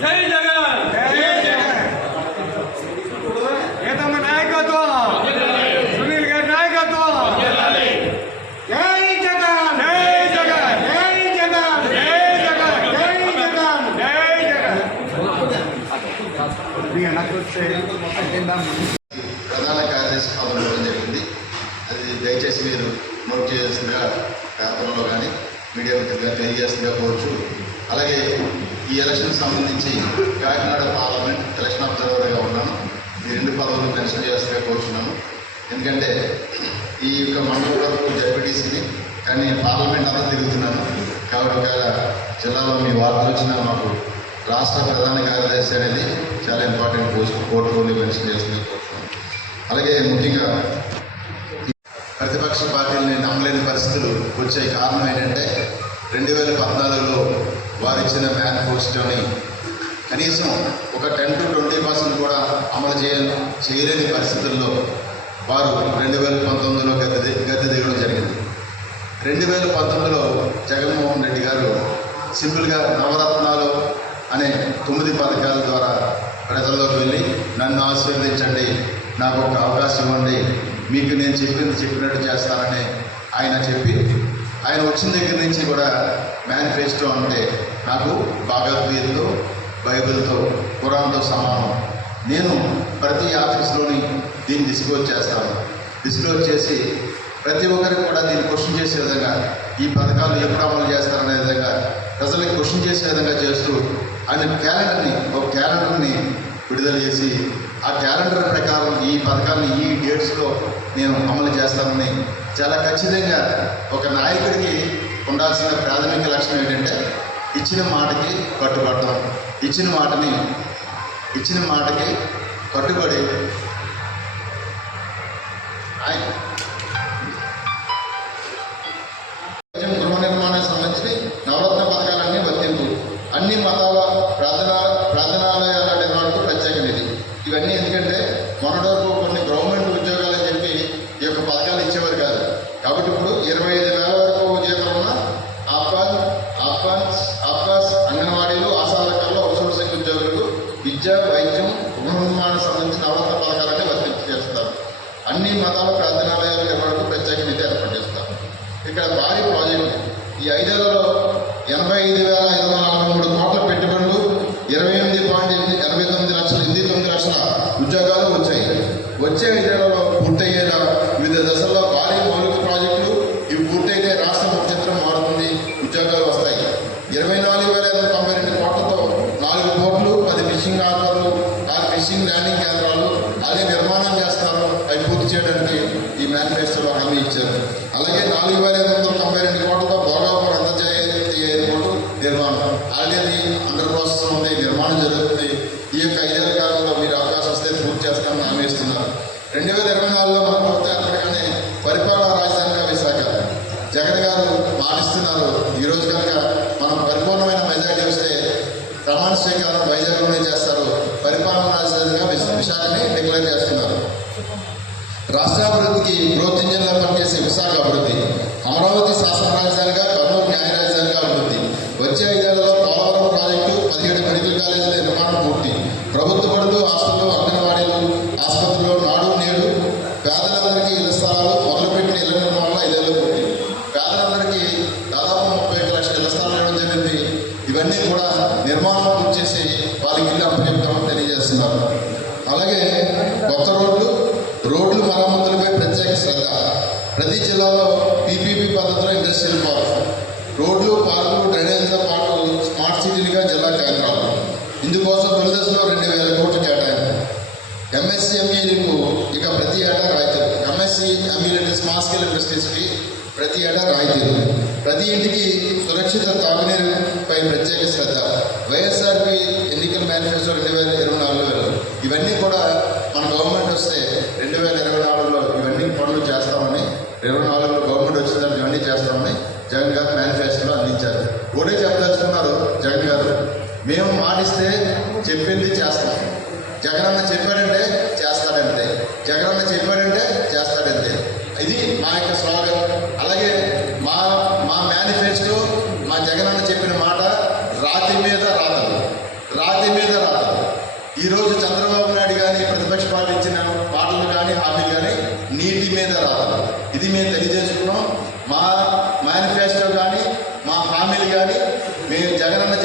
జై జగన్! ఏతమ్మ నాయకత్వం! సునీల్ గారి నాయకత్వం! జై జగన్! జై జగన్! జై జగన్! జై జగన్! జై జగన్! జై జగన్! ఇక నాకు వచ్చే ప్రధాన కార్యదర్శి ఇవ్వడం జరిగింది. అది దయచేసి మీరు నోట్ చేయాల్సిందిగా పేపర్లో కానీ మీడియా మిత్రులుగా తెలియజేస్తుందిగా కోరుచు అలాగే ఈ ఎలక్షన్ సంబంధించి కాకినాడ పార్లమెంట్ ఎలక్షన్ అబ్జర్వర్గా ఉన్నాను. ఈ రెండు పదవులు మెన్షన్ చేస్తే కోరుచున్నాను. ఎందుకంటే ఈ యొక్క మండల వరకు జడ్పీటీసీని కానీ పార్లమెంట్ అంతా తిరుగుతున్నాను. కాబట్టి ఒకవేళ జిల్లాలో మీ వార్తలు వచ్చినా మాకు రాష్ట్ర ప్రధాన కార్యదర్శి అనేది చాలా ఇంపార్టెంట్ పోస్ట్ కోర్టులోని మెన్షన్ చేస్తుంది కోరుతున్నాను అలాగే ముఖ్యంగా ప్రతిపక్ష పార్టీలని నమ్మలేని పరిస్థితులు వచ్చే కారణం ఏంటంటే రెండు వేల పద్నాలుగులో వారు ఇచ్చిన మేనిఫెస్టోని కనీసం ఒక టెన్ టు ట్వంటీ పర్సెంట్ కూడా అమలు చేయ చేయలేని పరిస్థితుల్లో వారు రెండు వేల పంతొమ్మిదిలో గద్దె గద్దె దిగడం జరిగింది. రెండు వేల పంతొమ్మిదిలో జగన్మోహన్ రెడ్డి గారు సింపుల్గా నవరత్నాలు అనే తొమ్మిది పథకాల ద్వారా ప్రజల్లోకి వెళ్ళి నన్ను ఆశీర్వదించండి నాకు ఒక అవకాశం ఇవ్వండి మీకు నేను చెప్పింది చెప్పినట్టు చేస్తానని ఆయన చెప్పి ఆయన వచ్చిన దగ్గర నుంచి కూడా మేనిఫెస్టో అంటే నాకు భాగవద్గీతతో బైబిల్తో పురాణంతో సమానం. నేను ప్రతి ఆఫీస్లోని దీన్ని డిస్క్లోజ్ చేస్తాను. డిస్క్లోజ్ చేసి ప్రతి ఒక్కరికి కూడా దీన్ని క్వశ్చన్ చేసే విధంగా ఈ పథకాలు ఎప్పుడు అమలు చేస్తారనే విధంగా ప్రజలకు క్వశ్చన్ చేసే విధంగా చేస్తూ ఆయన క్యాలెండర్ని ఒక క్యాలెండర్ని విడుదల చేసి ఆ క్యాలెండర్ ప్రకారం ఈ పథకాన్ని ఈ డేట్స్లో నేను అమలు చేస్తానని చాలా ఖచ్చితంగా ఒక నాయకుడికి ఉండాల్సిన ప్రాథమిక లక్షణం ఏంటంటే ఇచ్చిన మాటకి కట్టుబడటం ఇచ్చిన మాటని ఇచ్చిన మాటకి కట్టుబడి గృహ నిర్మాణానికి సంబంధించి నవరత్న పథకాలన్నీ వర్తింపు. అన్ని మతాల ప్రార్థన ప్రార్థనాలయాల నిర్వహణకు ప్రత్యేక నిధి ఇవన్నీ ఎందుకంటే మొన్నటి వరకు కొన్ని గవర్నమెంట్ ఉద్యోగాలు అని చెప్పి ఈ యొక్క పథకాలు ఇచ్చేవారు కాదు కాబట్టి ఇప్పుడు ఇరవై ఐదు వేల వరకు జీతం ఉన్న ఆఫ్ఘాన్ ఆఫ్ఘాన్స్ ఆఫ్ఘాన్స్ అంగన్వాడీలు ఆశాలకల్లో అవుట్సోర్సింగ్ ఉద్యోగులకు విద్య వైద్యం గృహ నిర్మాణం సంబంధించి నవరత్న పథకాలన్నీ వర్తింపు చేస్తారు అన్ని మతాల ప్రార్థనాలయాల నిర్వహణకు ప్రత్యేక నిధి ఏర్పాటు చేస్తారు. ఇక్కడ భారీ ప్రాజెక్టు ఈ ఐదేళ్ళలో ఎనభై ఐదు వేల ఐదు వందల నలభై మూడు కోట్ల పెట్టుబడులు ఇరవై ఎనిమిది పాయింట్ ఎనిమిది ఎనభై తొమ్మిది లక్షల ఎనిమిది తొమ్మిది లక్షల ఉద్యోగాలు వచ్చాయి. వచ్చే ఐదేళ్ళలో పూర్తయ్యేలా వివిధ దశల్లో భారీ మౌలిక ప్రాజెక్టులు ఇవి పూర్తయితే రాష్ట్ర ఒక మారుతుంది ఉద్యోగాలు వస్తాయి. ఇరవై నాలుగు వేల ఐదు వందల తొంభై రెండు కోట్లతో నాలుగు బోట్లు పది ఫిషింగ్ హార్బర్లు ఆరు ఫిషింగ్ ల్యాండింగ్ కేంద్రాలు అలాగే నిర్మాణం చేస్తారు అవి పూర్తి చేయడానికి ఈ మేనిఫెస్టోలో హామీ ఇచ్చారు. అలాగే నాలుగు వేల ఐదు వందల తొంభై రెండు కోట్లతో భోగాపూర్ అంతర్జాతీయ ఎయిర్పోర్టు నిర్మాణం ఆల్రెడీ అండర్ ప్రాసెస్ ఉంది నిర్మాణం జరుగుతుంది. ఈ యొక్క ఐదేళ్ళ కాలంలో మీరు అవకాశం వస్తే పూర్తి చేస్తామని హామీ ఇస్తున్నారు. రెండు వేల ఇరవై నాలుగులో మన ప్రభుత్వం ఏర్పడగానే పరిపాలనా రాజధానిగా విశాఖ జగన్ గారు మాటిస్తున్నారు ఈరోజు కనుక మనం పరిపూర్ణమైన మెజార్టీ వస్తే ప్రమాణ స్వీకారం వైజాగ్లోనే చేస్తారు పరిపాలనా రాజధానిగా విశ- విశాఖని డిక్లేర్ చేస్తున్నారు రాష్ట్రాభివృద్ధికి గ్రోత్ ఇంజన్గా పనిచేసే విశాఖ అభివృద్ధి అమరావతి శాసన రాజధానిగా కర్నూలు న్యాయ రాజధానిగా అభివృద్ధి వచ్చే ఐదేళ్ళలో పోలవరం ప్రాజెక్టు పదిహేడు మెడికల్ కాలేజీల నిర్మాణం పూర్తి ప్రభుత్వ బడులు హాస్టళ్ళు అంగన్వాడీలు ఆసుపత్రులు నాడు నేడు పేదలందరికీ ఇళ్ళ స్థలాలు మొదలుపెట్టిన ఇళ్ళ నిర్మాణంలో ఐదేళ్ళు పూర్తి. పేదలందరికీ దాదాపు ముప్పై ఐదు లక్షల ఇళ్ళ స్థలాలు ఇవ్వడం జరిగింది. ఇవన్నీ కూడా నిర్మాణం పూర్తి చేసి వాళ్ళకి ఇల్లు అప్పచెప్తామని తెలియజేస్తున్నారు. అలాగే కొత్త రోడ్లు రోడ్లు మరమ్మతులపై ప్రత్యేక శ్రద్ధ. ప్రతి జిల్లాలో పీపీపీ పద్ధతిలో ఇండస్ట్రియల్ పార్క్ రోడ్లు పార్కులు డ్రైనేజ్ల పాటు స్మార్ట్ సిటీలుగా జిల్లా కేంద్రాలు. ఇందుకోసం తొలిదశలో రెండు వేల కోట్లు కేటాయింపు. ఎంఎస్సీ ఎంఈలకు ఇక ప్రతి ఏటా రాయితీలు. ఎంఎస్సీ ఎంఈలు అంటే స్మార్ట్ స్కేల్ ఇండస్ట్రీస్కి ప్రతి ఏటా రాయితీలు. ప్రతి ఇంటికి సురక్షిత తాగునీరుపై ప్రత్యేక శ్రద్ధ. వైఎస్ఆర్పి ఎన్నికల మేనిఫెస్టో రెండు వేల ఇరవై నాలుగులో ఇవన్నీ కూడా మన గవర్నమెంట్ వస్తే రెండు వేల ఇరవై నాలుగులో ఇవన్నీ పనులు చేస్తామని ఇరవై నాలుగులో గవర్నమెంట్ వచ్చిన తర్వాత ఇవన్నీ చేస్తామని జగన్ గారు మేనిఫెస్టోలో అందించారు. ఒకటే చెప్పదలుచుకున్నారు జగన్ గారు. మేము మాటిస్తే చెప్పింది చేస్తాం. జగనన్న చెప్పాడంటే చేస్తాడంతే. జగనన్న చెప్పాడంటే చేస్తాడంతే. ఇది మా యొక్క స్లోగన్ అలాగే మా మా మేనిఫెస్టో మా జగనన్న చెప్పిన మాట రాతి మీద రాతలు. ఈరోజు చంద్రబాబు నాయుడు కానీ ప్రతిపక్ష పార్టీ ఇచ్చిన మాటలు కానీ హామీలు కానీ నీటి మీద రాతలు. ఇది మేము తెలియజేసుకున్నాం. మా మేనిఫెస్టో కానీ మా హామీలు కానీ మేము జగనన్న